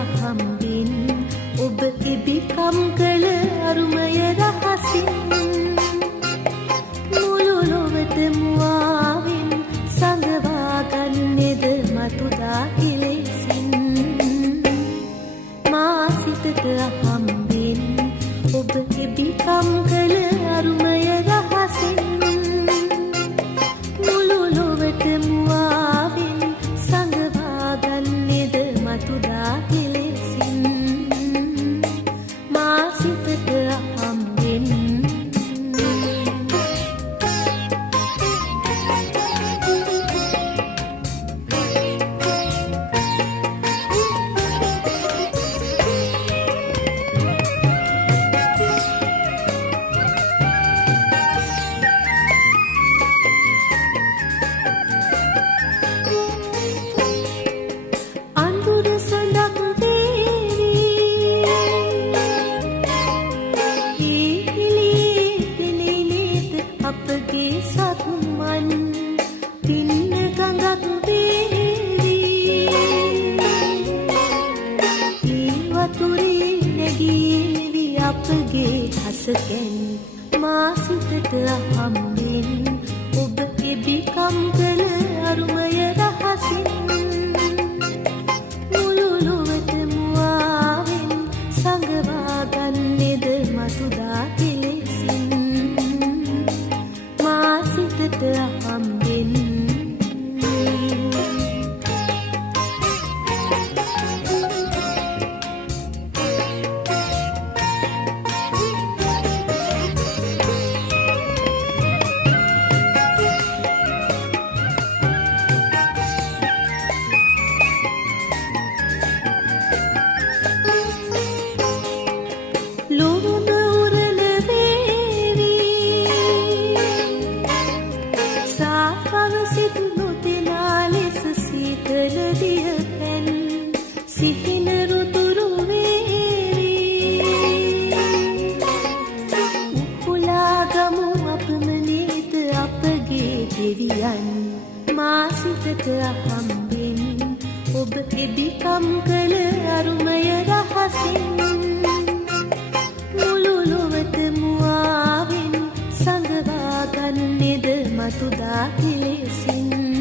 අහම්බින් ඔබ ඉබිකම් කළ අරුමය රහසින් මුළු ලොවට මුවාවෙන් සඟවා ගන්නෙද මතුදා කෙලෙසින් මා සිතට අහම්බින් ඔබ ඉබිකම් කළ අරුමය රහසින් මුළු ලොවට මුවාවෙන් සඟවා ගන්නෙද මතුදා කෙලෙසින් මා සිතට අහම්බින් මා සිතට අහම්බෙන් ඔබ ඉබිකම් කළ අරුමය රහසින් මුළු ලොවට මුවාවෙන් සඟවා ගන්නෙද මතුදා කෙලෙසින් මා සිතට අහම්බෙන් මා සිතට අහම්බෙන් ඔබ ඉබිකම් කළ අරුමය රහසින් මුළු ලොවට මුවාවෙන් සඟවා ගන්නෙද මතුදා කෙලෙසින්